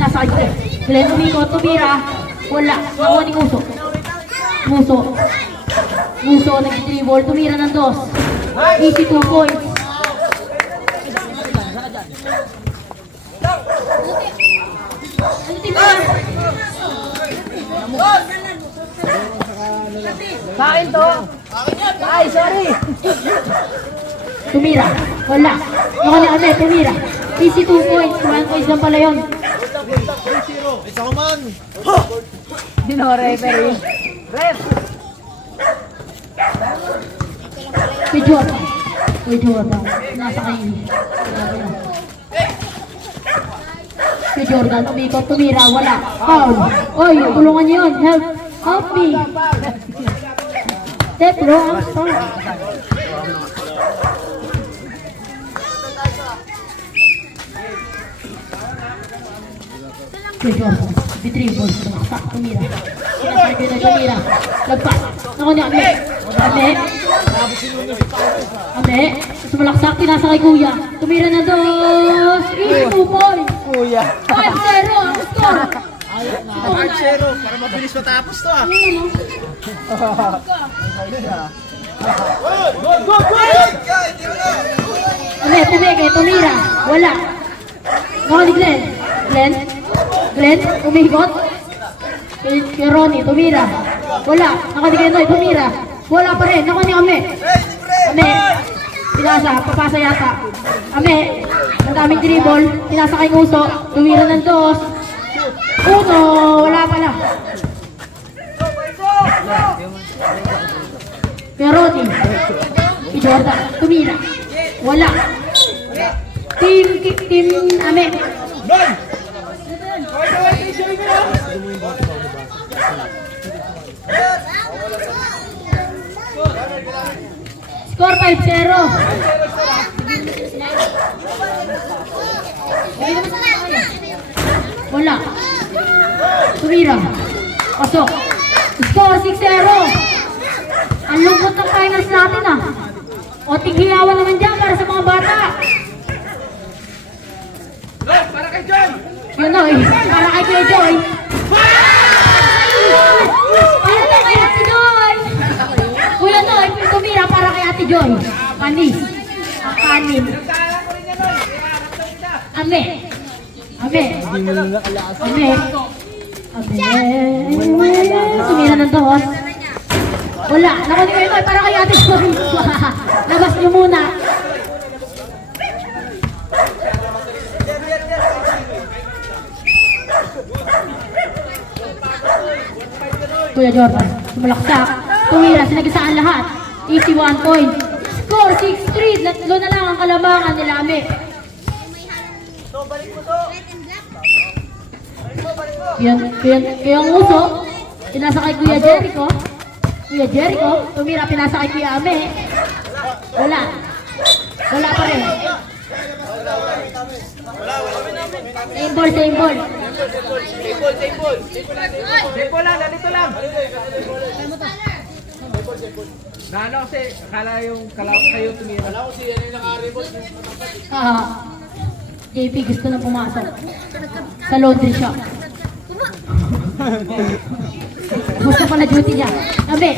Nasa kanya. Glenn umikot, tumira. Wala. Nakuha ni Muso. Muso nag-dribble. Tumira ng 2. Easy 2 points. Sa akin to. Ay, sorry. Tumira. Wala. Nakuha ni Ame. Tumira. Easy 2 points. 1 points lang pala yun. Isa ko man! Dino referee. Ref. Kay Jordan. Nasa kayo. Kay Jordan. Umikot. Tumira. Wala. Foul. Oy, tulungan niyo yun. Help me. Step bro. I'm sorry. Kay Jordan. Bitribol. Tumaksak. Tumira. Sinasarbi na Tumira. Lagpas. Naku ni Ame. Ame. Sumalaksak. Tinasa kay Kuya. Tumira na 2. 2 points. Kuya. 5-0 ang score. Hard zero, para mabilis matapos to ah. Ame. Tumira. Wala. Naku ni Glenn, umikot. Kay Ronnie, tumira. Wala. Nakadigay Noy, tumira. Wala pa rin. Naku ni Ame. Pinasa, papasa yata. Ame, ang daming dribble. Pinasa kay Nguso. Tumira ng 2. 1. Wala pala. Kay Ronnie. Kay Jordan, tumira. Wala. Team Ame. Score 5-0. Wala. Tumira. Pasok. Score 6-0. Ang lungkot ng finals natin ah. O tighiyawan naman dyan para sa mga bata. Para kay John! Yun o, para kay Kuya Joy. Para kay Ate Joy. Kuya Noy, tumira para kay Ate Joy. Panis. Ang kanin. Ame. Tumira ng 2. Wala. Naku ni Kuya Noy, para kay Ate Joy. Labas niyo muna. Kuya Jordan, sumalaksak. Tumira, sinagasaan lahat. Easy 1 point. Score 6-3. Tatlo na lang ang kalabangan nila Ame. Kaya ang uso, pinasa kay Kuya Jericho. Tumira, pinasa kay Kuya Ame. Wala pa rin. Same ball. Tempo lang, nandito lang. Naano kasi, akala yung kayo tumira. Akala ko si ano yung naka-remote. JP gusto na pumasok sa laundry shop. Gusto pala duty niya. Ame,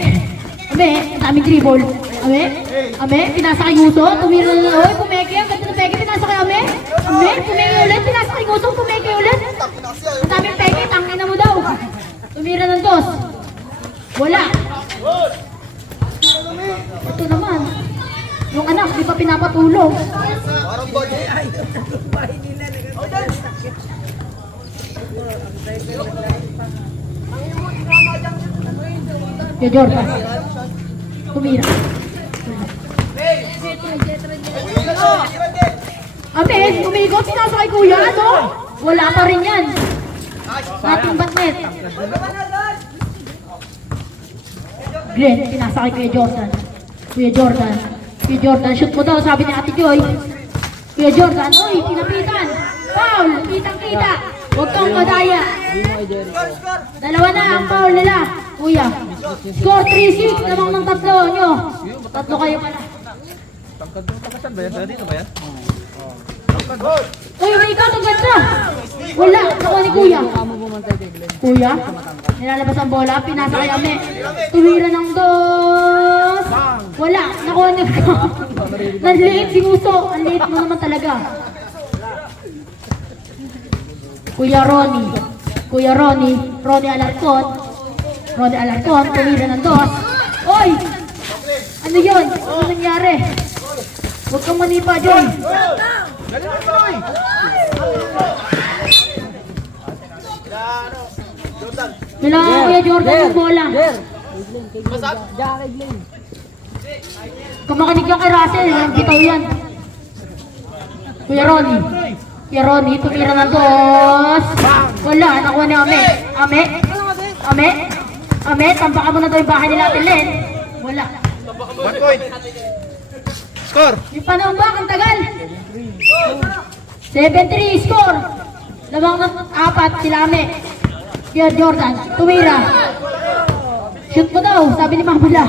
daming dribble. Ame, pinasa kay Nguso. Tumira na, oy, pumeke. Ang ganda ng peke, pinasa kay Ame, pumeke ulit. Pinasa kay Nguso, pumeke ulit. Ang daming peke, tangin na mo daw. Tumira ng 2. Wala. Ito naman. Yung anak, di pa pinapatulog. Parang bagay. Kaya Jordan. Tumira. Ame, umikot, pinasa kay Kuya, ano? Wala pa rin yan. Ating batnet. Glenn, pinasa kay Kuya Jordan. Kuya Jordan, shoot mo daw, sabi ni Ate Joy. Kuya Jordan, oy, tinapitan. Foul, kitang-kita. Huwag kang madaya. Dalawa na ang foul nila. Kuya, Score 3-6, lamang ng tatlo nyo. Tatlo kayo pala. Tangkad mo. Tangkasan ba yan? Dito ba yan? Uy, may ikaw, ang ganda. Wala, nakuha ni Kuya. Kuya, nilalabas ang bola, pinasa kay Ame. Tumira ng dos. Wala, nakuha ni Nanliit si Muso, ang liit mo naman talaga. Kuya Ronnie Alarcon, tumira ng dos. Oy! Ano yun? Ano nangyari? Huwag kang manipa, Joy. Kailangan Kuya Jordan yung bola. Kumakinig ka kay Russell, bitaw yan. Kuya Ronnie, tumira ng dos. Wala, nakuha ni Ame, tampakan mo na daw yung bahay nila Ate Len. Wala. 1 point. Score. Yung panahon ba, ang tagal? 7-3 score. Lamang ng 4 sila Ame. Kuya Jordan, tumira. Shoot mo daw, sabi ni Mamula.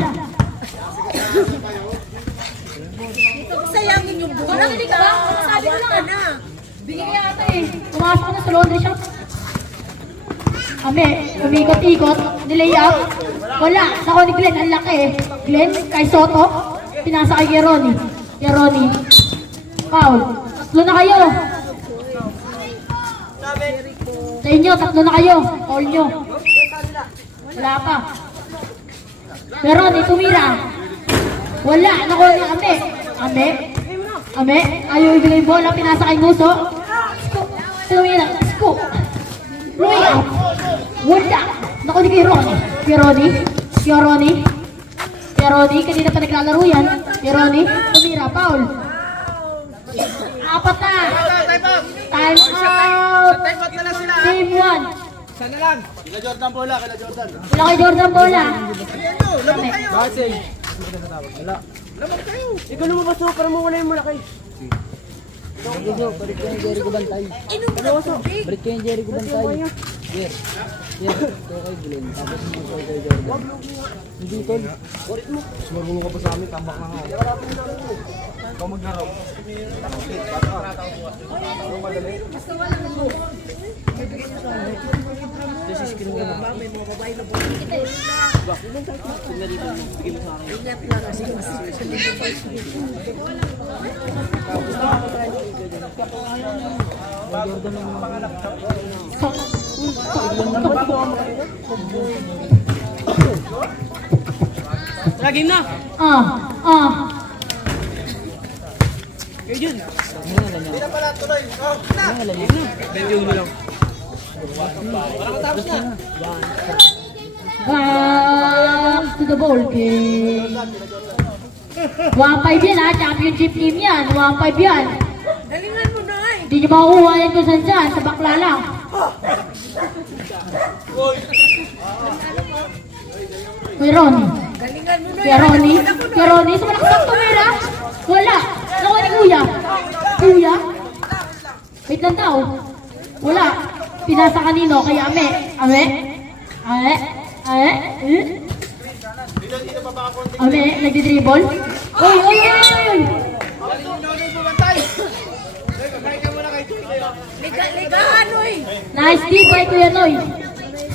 Sayangin yung buwan. Nakinig ka ba? Sabi ko lang na. Bigyan niya ata eh. Pumasok na sa laundry shop. Ame, umikot-ikot, nilay up. Wala, nakuha ni Glenn, ang laki eh. Glenn, kay Soto, pinasa kay Ronnie. Foul. Tatlo na kayo. Sa inyo, tatlo na kayo. Foul nyo. Wala pa. Ronnie, tumira. Wala, nakuha ni Ame, ayaw ibigay yung bola, pinasa kay Muso. Tumira, Roy up. Wala. Naku ni kay Ronnie, kanina pa naglalaro yan. Kay Ronnie, tumira, foul. 4 na. Time out. Team 1. Sana lang. Wala kay Jordan bola. Ikaw lumabas mo para mawala yung malaki. Balik ko yung Jerry ko bantay. Balik ko yung Jerry ko bantay. Yes. Ito kay Glenn. Tapos mo kay Jordan. Hindi tol. Sumarbulong ka pa sa amin. Tambak na nga. Ikaw maglaro. This is screen ka na. Lagi na. Yun. Hindi na pala tuloy. Medyo mo lang. Para matapos na. Back to the ball game. 1-5 yan ha, championship team yan. 1-5 yan. Galingan mo na eh. Hindi nyo makukuha yan kung saan dyan, sa bakla lang. Kuya Ronnie, sumalaksak tumira. Wala, nakuha ni Kuya. Wait lang daw. Wala, pinasa kanino, kay Ame. Ame, nagdi-dribble. Oy! Liga-ligaan oy. Nice deep by Kuya Noy.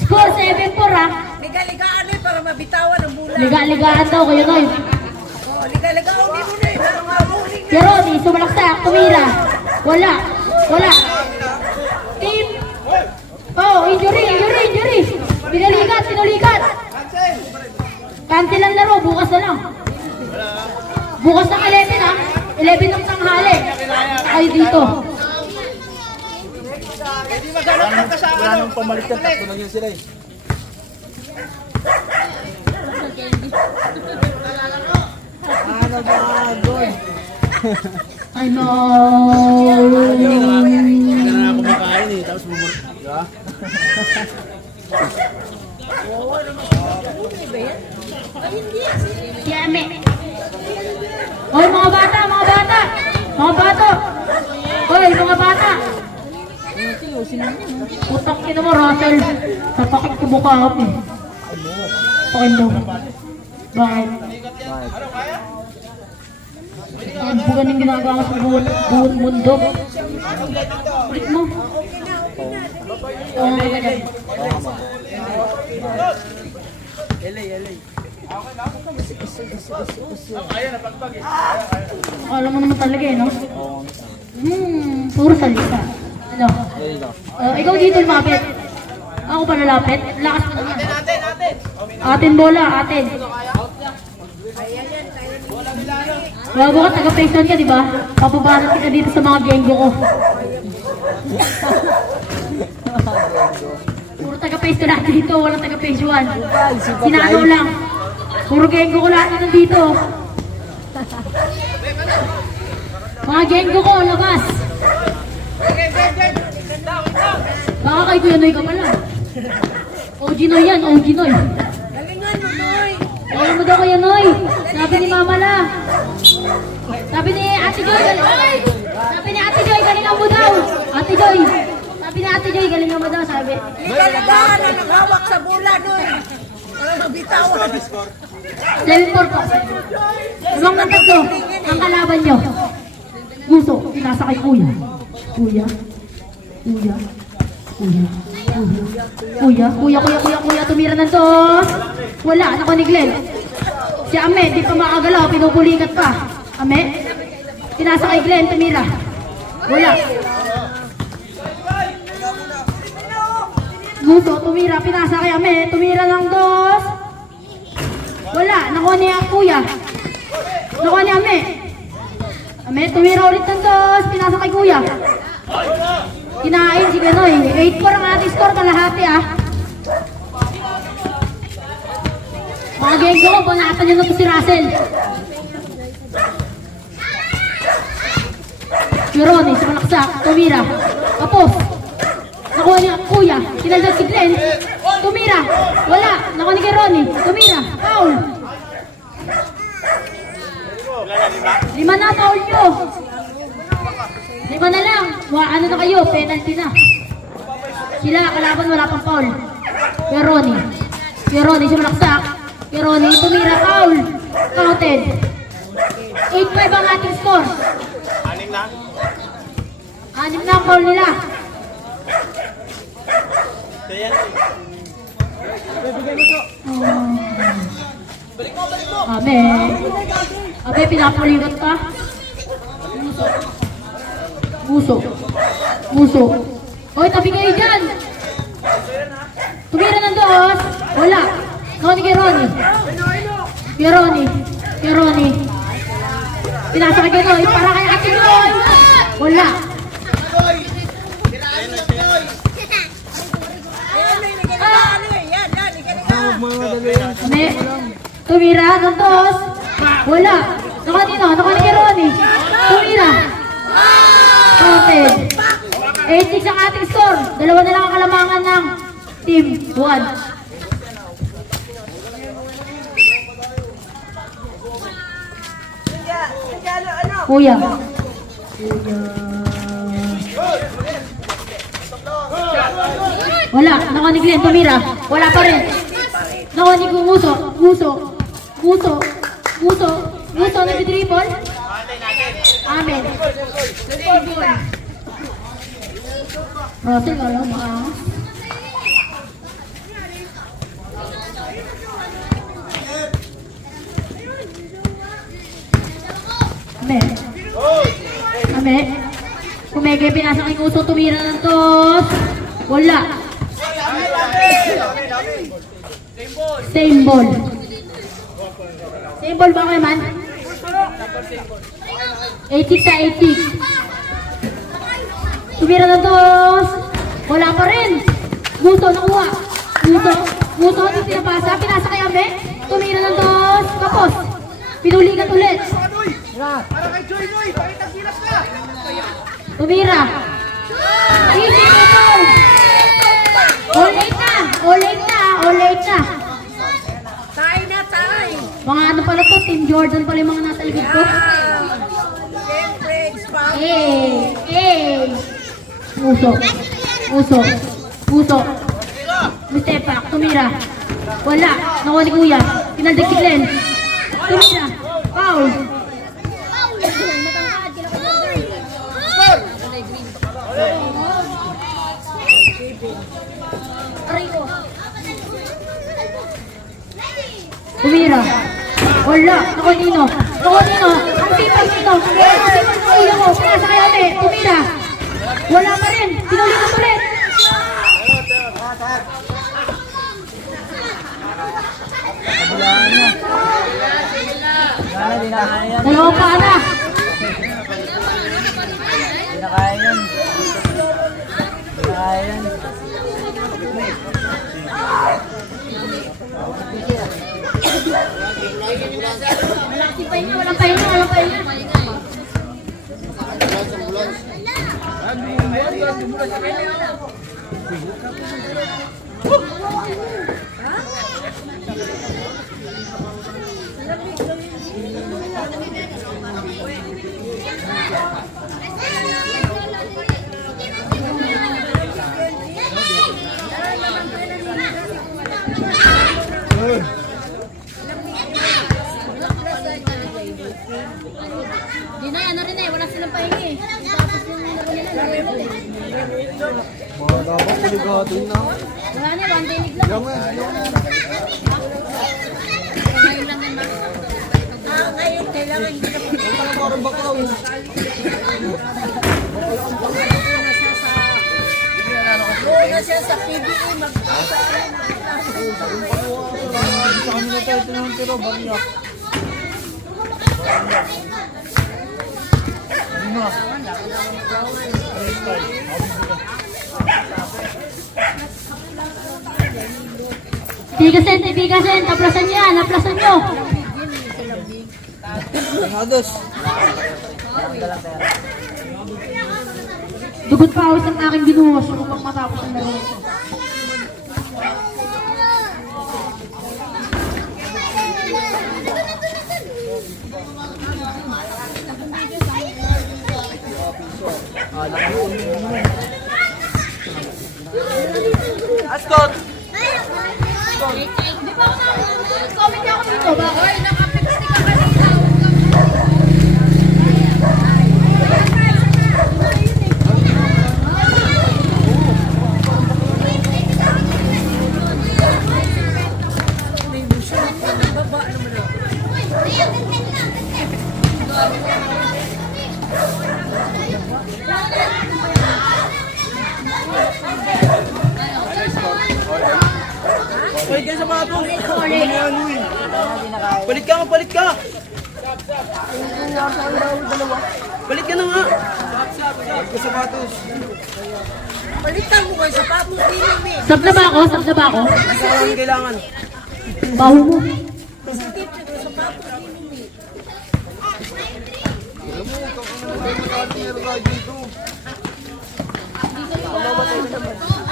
Score 7-4 ha. Liga-ligaan oy para mabitawan ang bola. Liga-ligaan daw Kuya Noy. Oh, liga-ligaan di mo na eh. Pero nga bowling na. Si Ronnie, sumalaksak, tumira. Wala. Team. Oh, injury. Pinulikat. Cancel ang laro, bukas na lang. Bukas ng 11 ha. 11 ng tanghali. Ay dito. Hindi maghanap ka sa ano. Wala nang pamalit na tatlo lang yun sila eh. Ano ba, boy? I know. Hindi na ako makain eh. Tapos bumur. Diba? Si Ame. Hoy mga bata. Hoy mga bata. Putak ina mo, Russell. Tatakit ko mukha ako eh. Okay mo. Bakit? Bakit? Ang bugan yung ginagawa mo sa buong mundo. Ulit mo. Oo nga ka dyan. Akala mo naman talaga eh, no? Oo. Puro salita. Ano? Dito. Ikaw dito lumapit. Ako pa lalapit. Lakas mo naman. Atin bola, atin. Bago ka, taga-payson ka, di ba? Papabanat kita dito sa mga genggo ko. Puro taga-payson lahat dito, walang taga-payson. Sinano lang. Puro genggo ko lahat nandito. Mga genggo ko, labas. Baka kay Kuya Noy ka pala. OG Noy yan, OG Noy. Galingan mo, Noy! Ayaw mo daw Kuya Noy. Sabi ni Mama la. Sabi ni Ate Joy, galingan. Sabi ni Ate Joy, galingan mo daw. Ate Joy. Sabi ni Ate Joy, galingan mo daw, sabi. Ikalagahan na naghawak sa bola, Noy! Walang nabitawan. 7-4 po. Ibang ng tatlo, ang kalaban nyo. Gusto, pinasa kay Kuya. Kuya. Kuya. Kuya. Kuya. Tumira ng tos. Wala, nako ni Glenn. Si Ame, di pa makagalaw, pinupulikat pa. Ame, pinasa kay Glenn, tumira. Wala. Gusto, tumira, pinasa kay Ame, tumira ng tos. Wala, nakuha niya Kuya. Nakuha ni Ame. Ame, tumira ulit ng tos, pinasa kay Kuya. Kinain si Ganoy. 8-4 ang ating score, kalahati ah. Mga genggo ko, banatan nyo na po si Russell. Si Ronnie, si Malaksak, tumira. Tapos, nakuha niya Kuya. Sinaldan si Glenn. Tumira. Wala. Nakuha ni kay Ronnie. Tumira. Foul. 5 na, foul nyo. 5 na lang. Ano na kayo? Penalty na. Sila, kalaban, wala pang foul. Kay Ronnie. Kay Ronnie, si Malaksak. Kay Ronnie, tumira. Foul. Counted. 8-5 ang ating score. 6 na ang foul nila. Abe. Abe, pinapuligat pa. Muso. Hoy, tabi kayo dyan. Tumira ng doos. Wala. Noni kay Ronnie. Kay Ronnie. Pinasa kay Noy. Para kay Ate Noy. Wala. Tumira ng doos. Wala. Nakuha ni kay Ronnie. Tumira. Counted. 8-6 ang ating score. 2 na lang ang kalamangan ng Team 1. Kuya. Wala. Nakuha ni Glenn. Tumira. Wala pa rin. Nakuha ni Muso. Nag-dribble. Amen. Russell, alam mo ah. Ame. Kumege, pinasa kay Uso, tumira ng tos. Wala. Same ball. Same ball ba kayo man? 80 sa 80. Tumira ng tos. Wala pa rin. Gusto, nakuha. Gusto, hindi pinapasa. Pinasa kay Ame. Tumira ng tos. Kapos. Pinulikat ulit. Para kay Joy Noy, pakitang hilap ka! Tumira. Easy na ito. All late na. Tay! Mga ano pala to, Team Jordan pala yung mga nasa likod ko. Siyempre, expand. Muso. Mustepak, tumira. Wala. Nakuha ni Kuya. Pinaldig si Glenn. Tumira. Foul. Tumira. Wala. Nakuha Nino. Nakuha Nino. Ang sipag nito. Ang sipag ng Kuya ko. Pinasa kay Ate. Tumira. Wala pa rin. Pinulitan ulit. Kabulaan na. Wala, di na kaya yan. Dalawang paa na. Di na kaya yan. Di na kaya yan. Walang pahinga. Walang pahinga. Di na, ano rin eh. Wala silang pahinga eh. Tapos yung Mga dapat piligado na. wala na, one day lang. Ngayon lang yan, ma. Ngayon, kailangan hindi na Parang bakaw. Muna siya sa PBA, Sa kanila tayo, tinanong tiro, bariyak. Tigasin, naplasan niya, naplasan nyo. Ados. Dugot pa ako sa aking binuhos upang matapos ang laro nito. Ascot! Di ba ako comment niya ako dito? Bakit? Nakapit-stick ka kanina. Balik ka sa bato! Balik ka! Balik ka na nga! Balik ka sa batos! Palitan mo kayo sapatos din eh. Sab na ba ako? Sab na ba ako? Saan kailangan? Baho mo. Sakit yung sapatos din eh.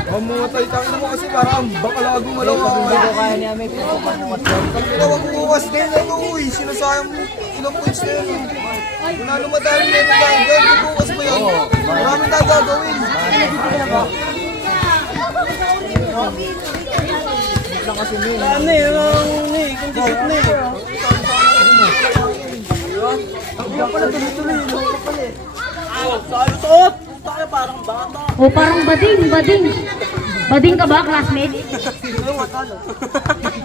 Mamatay tayo naman kasi parang bakalago malawa. Hindi ko kaya niya may pinapamukat ko. Tinawag ko bukas din ano uy. Sinasayang mo ilang points na yun. Kung ano madami na yung dagdag, bukas pa yan. Maraming tayo gagawin. Lang kasi mo eh. Ano eh? Kung dikit na eh. Ang iya pala tuloy-tuloy. Ano ka pala eh? Salo suot! Tayo parang bata. O parang bading. Bading ka ba, classmate?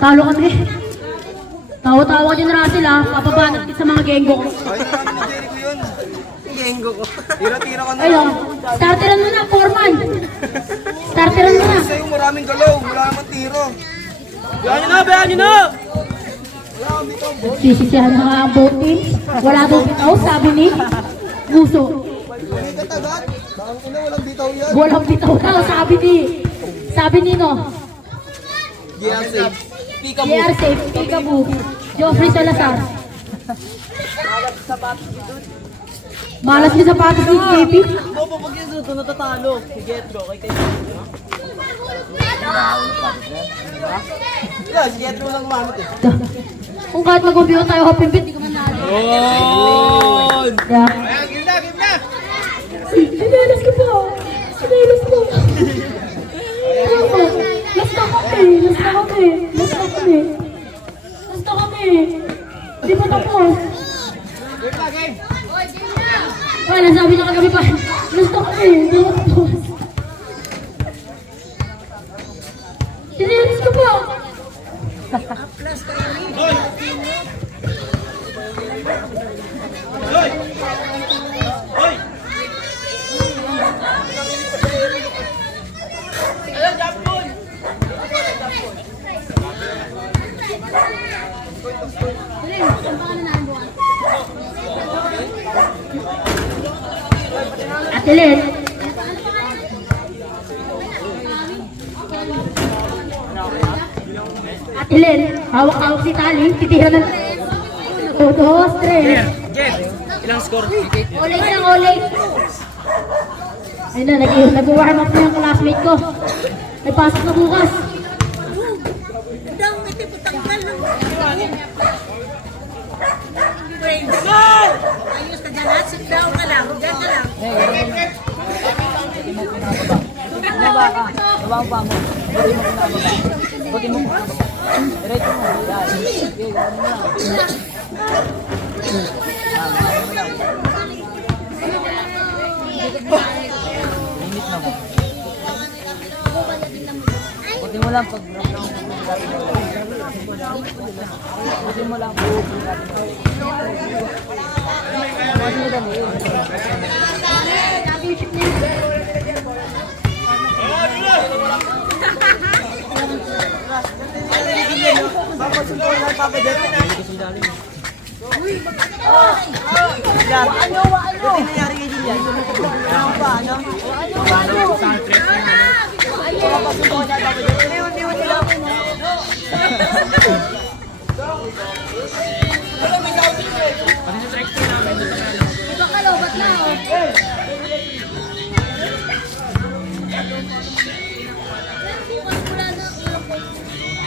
Talo kami. Tawa-tawa din Russell ha. Papabanat din sa mga genggo ko. Ay, namin na Jericho yun. Genggo ko. Tira-tira ka na. Ayun, starteran mo na, foreman. Starteran mo na. Sa'yo maraming galaw. Wala naman tiro. Bayaan nyo na! Sisisihan na nga ang both teams. Wala daw bitaw, sabi ni Muso. May katagat. Bakang ina, walang bitaw yan. Walang bitaw daw, sabi ni no. Yeah, safe. Pika mo. JR safe, Peekaboo. Joffrey Salazar. Malas ni sapatos ni JP. Bobo, pag yun doon natatalo. Sige, bro. Kay kayo. Yeah, si Getro lang gumamit eh. Kung kahit mag-umpio tayo kapimpit, di ka man nalo. Yun! Yeah. Game na! Sinelas ko po. Sinelas ko. Last Last na kami. Di pa tapos. Wala, sabi niya kagabi pa. Last na kami. Di pa tapos. Sinilis ko po. Plus kayo Ate Len. Ate Len, hawak-hawak si tali, titira ng 1, 2, 3. Jeff, ilang score? Olay lang, olay. Ayun na, nag-warm up na yung classmate ko. May pasok na bukas. daw iti putanggal ng brains. Ayos ka dyan ha, sit down ka lang, dyan ka lang. Baba ka. Baba ang paa mo. Buti mo pinababa. Diretso mo. Yan. Okay, gawin mo lang. Limit na mo. Buti mo lang pag buti mo lang pag buti mo dali.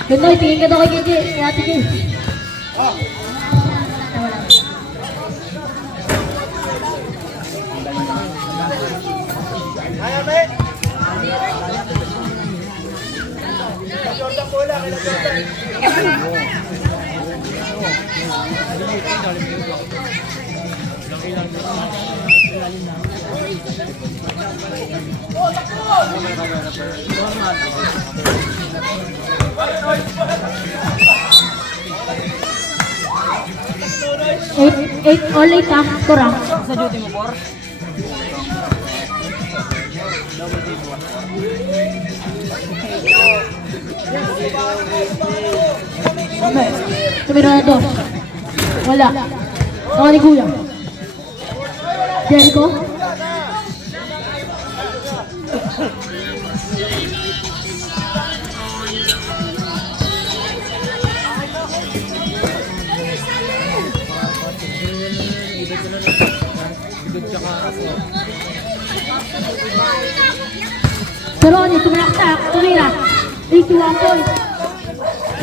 Ganda, tingin ka daw kay Gigi. Kaya tingin. Eight, all eight ah, kurang. Sa duty mo, Por? Tumira na dos. Wala. Ako ni Kuya. Jericho. Saroni, tumalaksak, tumira. 81 points.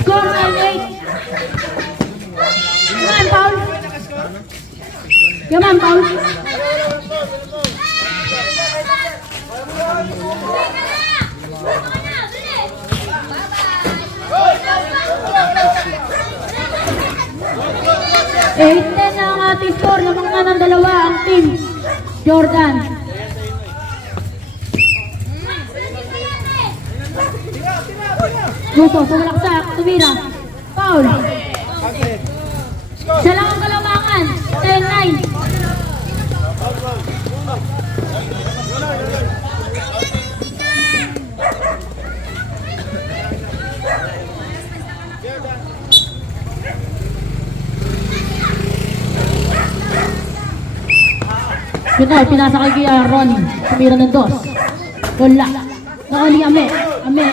Score 9-8. Yaman, Paul. Yaman, Paul. Eight na ang ating score. Lamang na ng dalawa ang team Jordan. Gusto, sumalaksak, tumira. Paul. Siya lang ang kalamangan. 10-9. Pinay, pinasa kay Kuya Ronnie. Tumira ng dos. Wala. Nako ni Ame. Ame,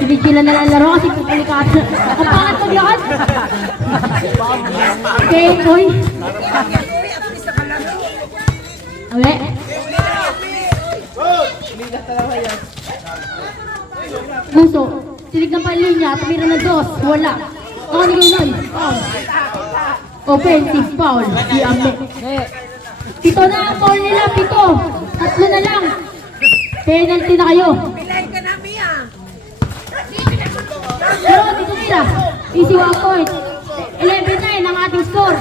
tinigilan na lang laro kasi pupulikat. Ang pangat maglakad. Okay, boy. Ame. Gusto. Tinignan pa yung linya. Tumira ng dos. Wala. Nako ni Kuya Ronnie. Offensive foul. Si Ame. Pito na ang foul nila. Pito. 3 na lang. Penalty na kayo. Pilay ka na, Mia. Pero dito sila. Easy 1 point. 11-9 ang ating score.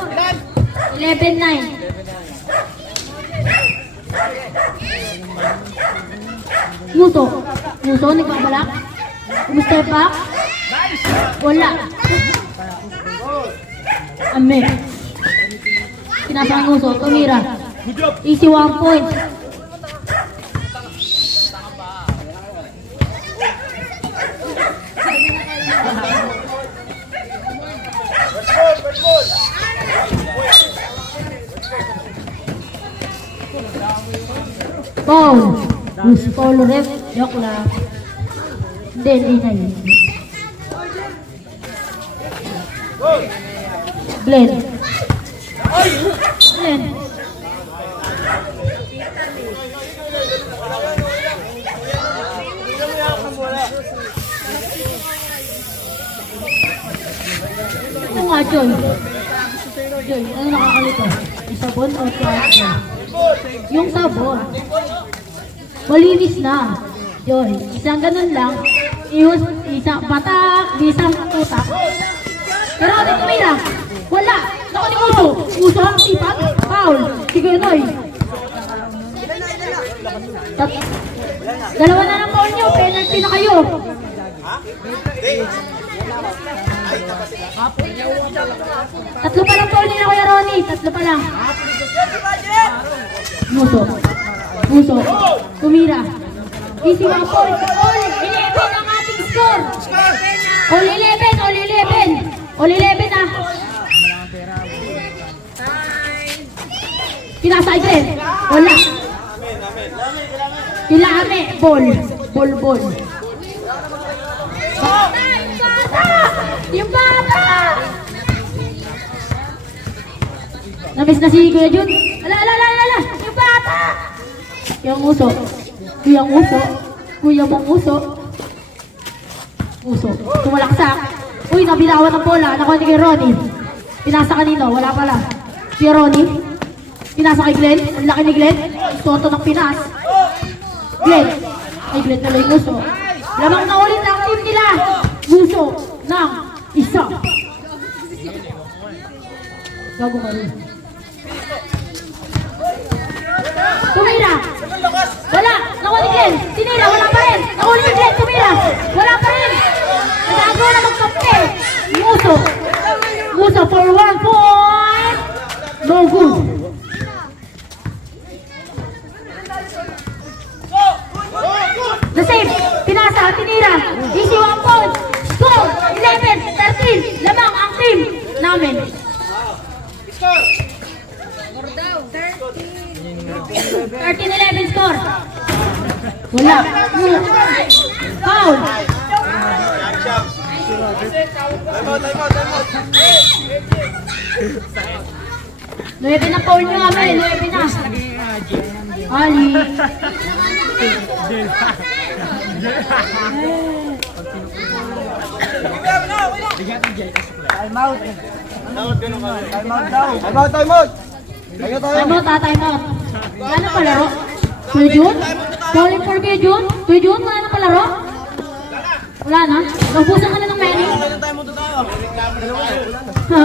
11-9. Muso. Muso, nagbabalak. Umustep back. Wala. Ame. Pinasang Muso. Tumira. Easy 1 point. Paul. Who's Paul ref? Joke lang. Hindi na yun. Glenn. Glenn. Ito nga, Joy. Joy, ano nakakalito? Isabon o kaya? Yung sabon. Malinis na. Joy, isang ganun lang. Isang patak, isang tutak. Pero ako dito may lang. Wala. Naku ni Uso. Uso ang sipag. Foul. Sige, Noy. Dalawa na ng foul nyo. Penalty na kayo. Tatlo pa lang foul nila, Kuya Ronnie. Tatlo pa lang. Uso. Uso. Tumira. Easy 1 point. All 11 ang ating score. All 11. All 11. All 11 ah. Pinasa Glenn. Wala. Sila ame. Ball. Ball, ball. Bata! Yung bata! Yung bata! Namiss na si Kuya Jun. Ala! Yung bata! Yung uso. Kuyang uso. Kuya mong uso. Uso. Tumalaksak. Uy, nabilawan ng bola. Nakuha ni kay Ronnie. Pinasa kanino? Wala pala. Si Ronnie. Pinasa kay Glenn. Ang laki ni Glenn. Soto ng Pinas. Glenn. Ay, Glenn na lang yung uso. Lamang na ulit ang team nila. Uso ng isa. Gago ka rin. Tumira. Wala. Nakuha ni Glenn. Tinira. Wala pa rin. Nakuha ni Glenn. Tumira. Wala pa rin. Nagago na magkampi. Muso. Muso for 1 point. No good. The same. Pinasa. Tinira. Easy 1 point. Score. 11-13. Lamang ang team namin. 13-11 score. Wala. Foul. Nuebe na foul nyo kami. Nuebe na. Ali. Time out. Time out! Tayo tayo! Time out, time out. Ano palaro? Kuya Jun? Calling for Kuya Jun? Kuya Jun, wala na palaro? Wala na? Naubusan ka na ng menu? Ha?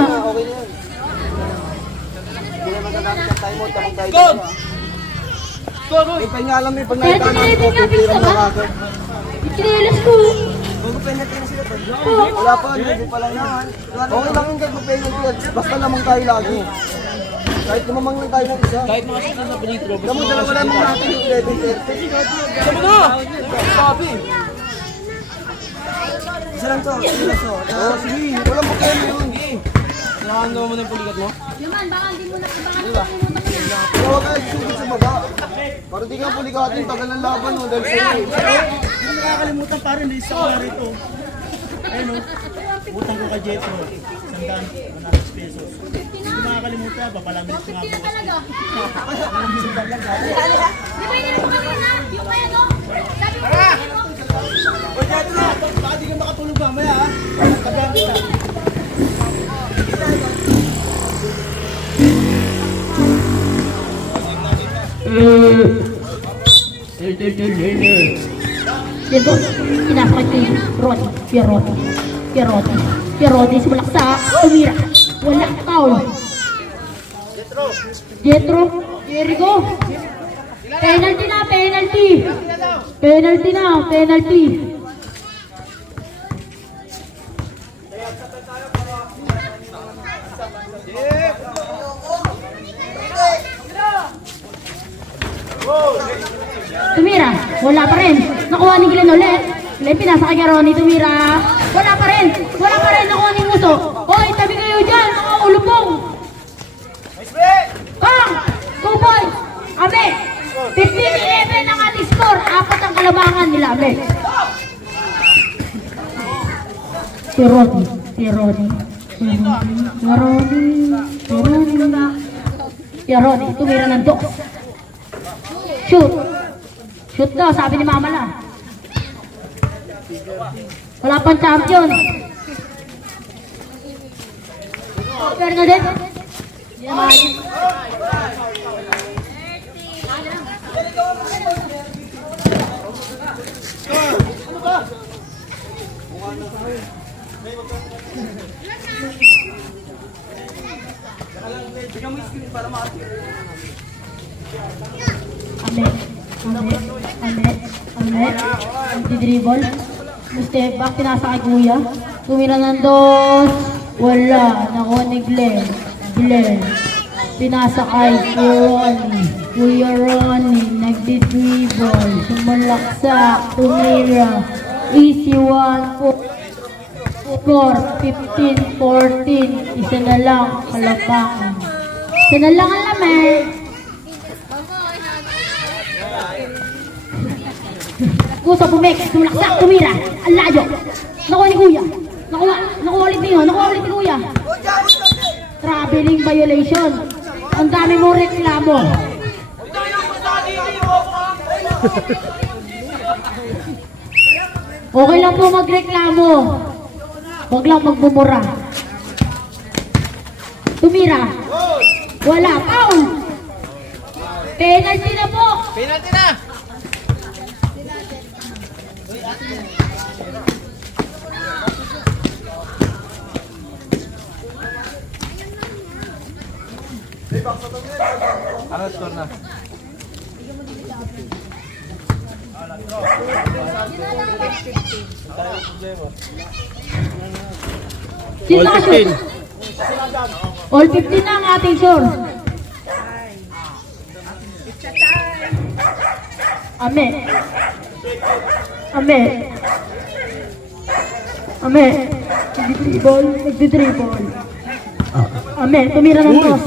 Ipay nga alam eh, pag Pero nakita namin tinilipin ko, nga, pipira pizza mo ba? agad. Ikinilas ko. Magpa-penalty na sila pa. Wala pa, hindi pa lang yan. Okay lang yung magpa-penalty. Basta lamang tayo lagi. Kahit lumamang lang tayo ng isa. Kahit mga sitas na pinitro. Alam mo, dalawa lamang natin yung 11-30. Sabi na! Sabi! Isa lang to, isa lang to. Oo, sige. Walang bukyan yun. Kailangan mo ng pulikat mo? Yaman, baka hindi mo na, baka nakalimutan mo na. Huwag ka sugod sa baba. Para di ka pulikatin, tagal ng laban mo dahil sa'yo. Hindi mo nakakalimutan pa rin, isa ko rito. Ayun o, utang ko kay Jetro, 100 pesos. Hindi mo nakakalimutan, papalamin ko nga 50 na bukas. talaga. Di ba yun mo kanina? Yung kaya no? Sabi ko kanina. O Jetro, baka di ka makatulog mamaya ha. Tabihan kita. Dito, pinasakit ko yung Ronnie, Pierre Ronnie. Pierotti, sumalaksa. Tumira. Wala. Foul. Jetro. Jericho. Penalty na, penalty. Penalty na, penalty. Tumira, wala pa rin. Nakuha ni Glenn ulit. Glenn, pinasa kay Garoni. Tumira, wala pa rin. Wala pa rin. Nakuha ni Muso. Hoy, tabi kayo dyan. Mga ulupong. Bang! 2 points. Ame. 15-11 ang ating score. 4 ang kalabangan nila, Ame. Pierotti. Pierotti, tumira ng dos. Shoot. Shoot daw, sabi ni Mama lang. Wala pang champion. Bernadette. Anti-dribble. Step back, pinasa kay Kuya. Tumira ng dos. Wala. Nakuha ni Glenn. Pinasa kay Ronnie. Kuya Ronnie. Nagdi-dribble. Sumalaksak. Tumira. Easy 1. 15-14. Isa na lang. Kalabangan. Isa na lang ang lamay. Gusto pumek, tumulaksak, tumira, ang layo. Nakuha ni Kuya. Nakuha ulit ni Kuya. Traveling violation. Ang dami mo reklamo. Okay lang po magreklamo. Huwag lang magbumura. Tumira. Wala, foul. Penalty na po. Penalty na! Ano score na? All 15. All 15 na ang ating score. Ame. Nagdi-dribble. Ame, tumira ng cross.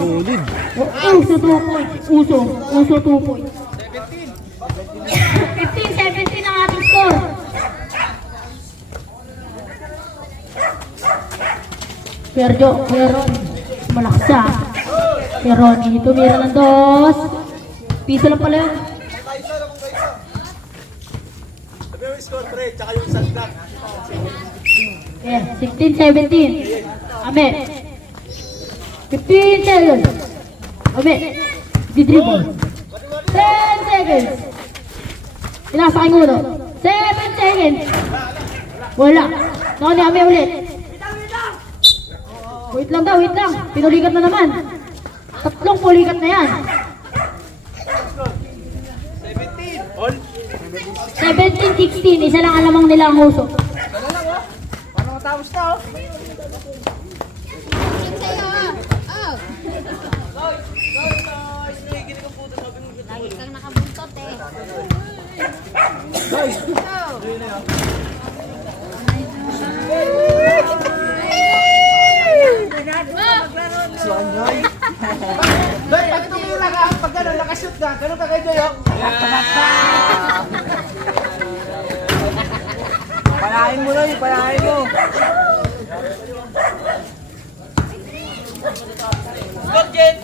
Uso 2 points. Uso 2 points. 15-17 ang ating score. Pieron. Malaksa. Pieroni, tumira ng dos. Piso lang pala yun. Sabi mo yung score 3, tsaka yung sunblock. Yeah, 16-17. Ame. 15 seconds. Ame. Di-dribble. 10 seconds. Pinasa kay Nguno. 7 seconds. Wala. Naku ni Ame ulit. Wait lang. Pinulikat na naman. 3 pulikat na yan. 17-16. Isa lang alamang nila ang huso. Paano matapos na oh? Lagi kang nakabuntot eh. Doy, pag tumira ka, pag gano'n, nakashoot ka, gano'n ka kayo, Doy, oh. Panahin mo, Doy, panahin mo. Scott, Jen!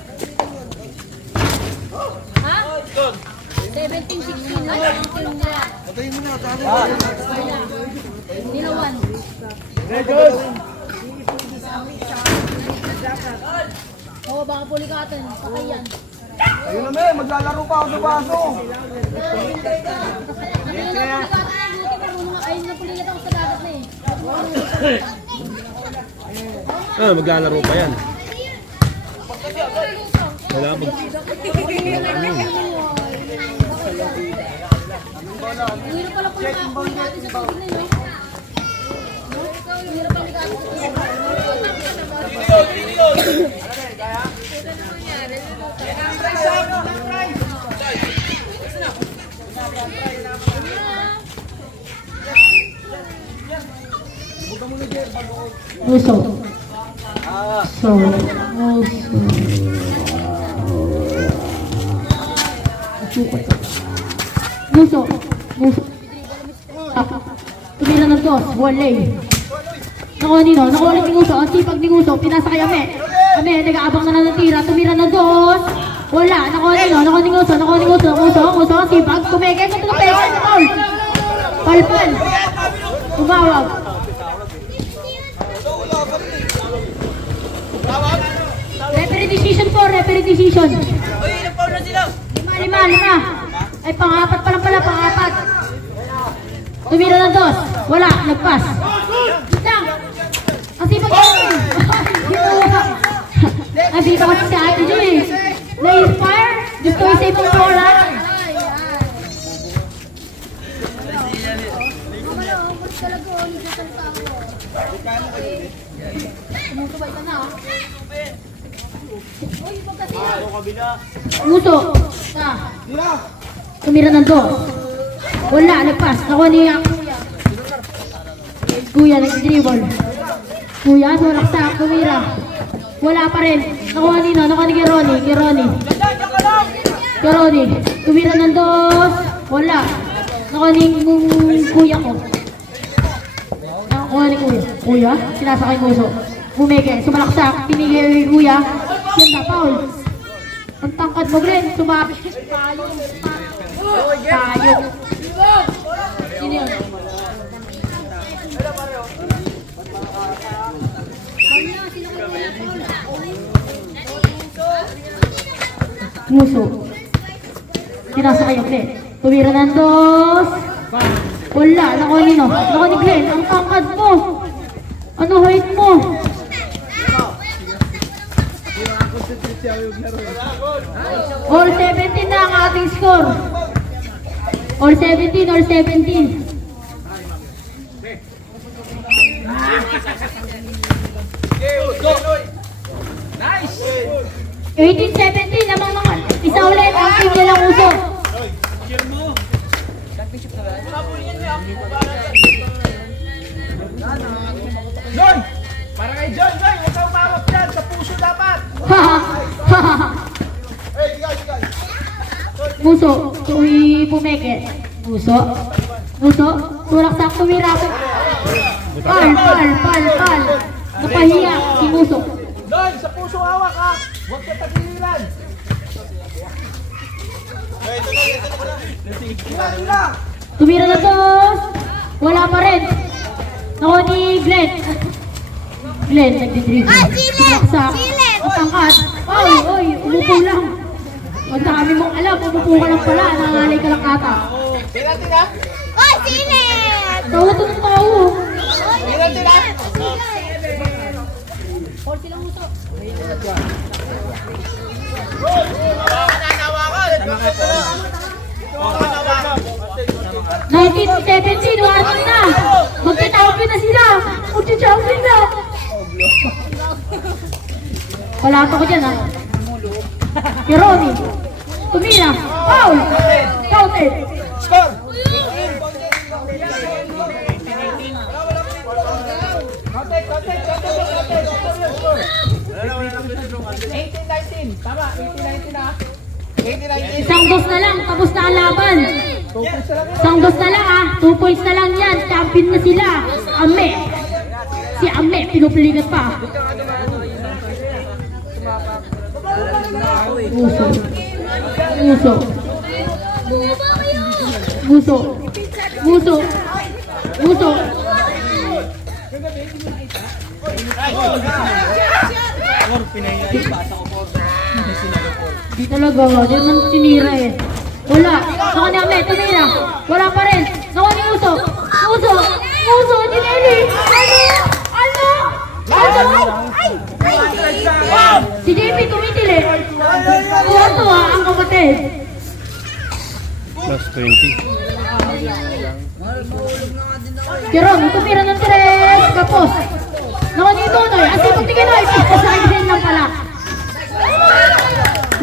Ha? 17-16 lang ang team nila. Patayin mo na, tama. Nilawan. Oo, baka pulikatan. Patay yan. Ayun na may, maglalaro pa ako sa baso. Ayun na pulikatan. Ayun na pulikatan ako sa dagat na eh. Maglalaro pa yan. Wala mag... Hindi pala po nakakuha natin sa tubig na yun. Hindi pala Muso. Muso. Tumira ng dos, volley. Nakuha nino, nakuha ulit ni Muso. Ang sipag ni Muso, pinasa kay Ame. Ame, nag-aabang na natira, tumira ng dos. Wala, nakuha nino, nakuha ni Muso, nakuha ni Muso. Muso, ang sipag, tumigay, tumigay, foul. Palpal. Tumawag. Referee decision po, referee decision. Lima. Ay, pang-apat pa lang pala, pang-apat. Tumira ng dos. Wala, nagpas. Lang. Ang sipag yun. Ang sipag kasi si Ate Jun eh. Na-inspire. Gusto yung save ang bola. Tumusubay ka na. Muso. Tumira ng dos. Wala, nagpas. Nakuha niya. Kuya, nag-dribble. Kuya, sumaksak, tumira. Wala pa rin. Nakuha nino, nakuha ni Kironi. Tumira ng dos. Wala. Nakuha ni kuya ko. Nakuha ni kuya. Kuya, sinasakay Muso. Bumeke, sumalaksak, pinigil kuya. Yan na, foul. Ang tangkad mo, Glenn, sumapit. Tayo. Sino yun? Muso. Tinasa kayo, Glenn. Tumira ng dos. Wala, nakuha nino. Nakuha ni Glenn, ang tangkad mo. Ano height mo? All 17 na ang ating score. All 17. Nice! 18-17 namang mga isa ulit ang team nilang Uso. John! Para kay John, huwag kang umawak dyan. Sa puso dapat. Muso, tuwi pumeke. Muso, tulak sa tumira. Pal. Napahiya si Muso. John, sa puso hawak ha. Huwag ka tagiliran. Tumira na to. Wala pa rin. Nakuha ni Glenn, nagdidribble. Tulak ang tangkad. Oy, umupo lang. Ang dami mong alam, umupo ka lang pala. Nangangalay ka lang ata. Oh, Silet! Tawa to ng tao. Hold sila Muso. 19-17, warning na. Magka-champion na sila. Magka-champion na. Wala ako ko dyan ha. Kironi. Tumira. Foul. Counted. Score! Contact. 18-19. Tama, 18-19 na. 18-19. Isang dos na lang. Tapos na ang laban. Isang dos na lang ha. 2 points na lang yan. Champion na sila. Ame. Si Ame, pinupligat pa. Muso. Di talaga, di naman tinira eh. Wala. Nakuha ni Ame, tumira. Wala pa rin. Nakuha ni Muso, Tinelli. Ano? Si JP tumitili. Tuwa-tuwa ang kapatid. Plus 20. Jeron, tumira ng 3. Kapos. Naku dito, Noy. Ang sipag tingin, Noy. Sa akin lang pala.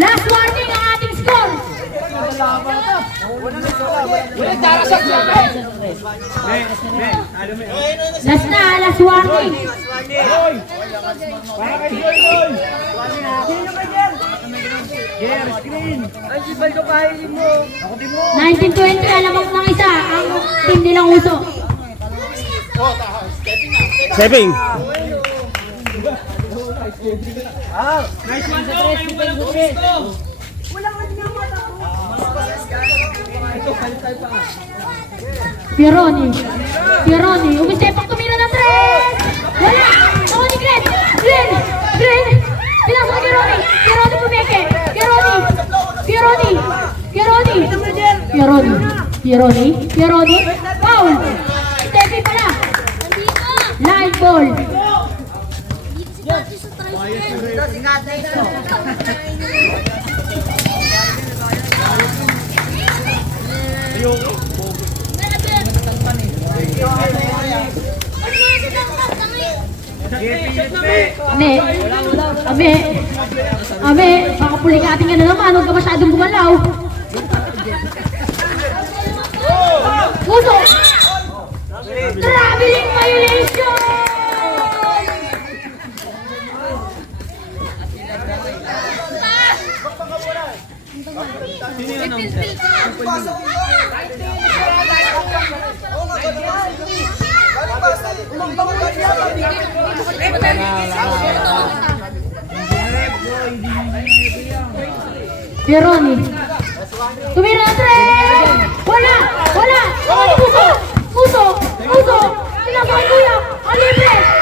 Last warning ang ating score. Last na, last warning. Para kay Joy, Joy! Jer, screen! 1920, alamang ng isa. Ang team nilang uso. Saving! Nice one, Joy! Pieroni, umistepak tumira ng 3. Wala! Ako ni Glenn! Glenn! Pinasok kay Pieroni! Pieroni pumeke! Pieroni! Foul! Steffi pala! Line ball! Dito si Tati sa tricycle. Ame, baka pulikating ka na naman, huwag ka masyadong gumalaw. Puso! Traveling violation! Pieroni. Tumira na 3! Wala! Puso! Pinasok kay Kuya! Ang libre!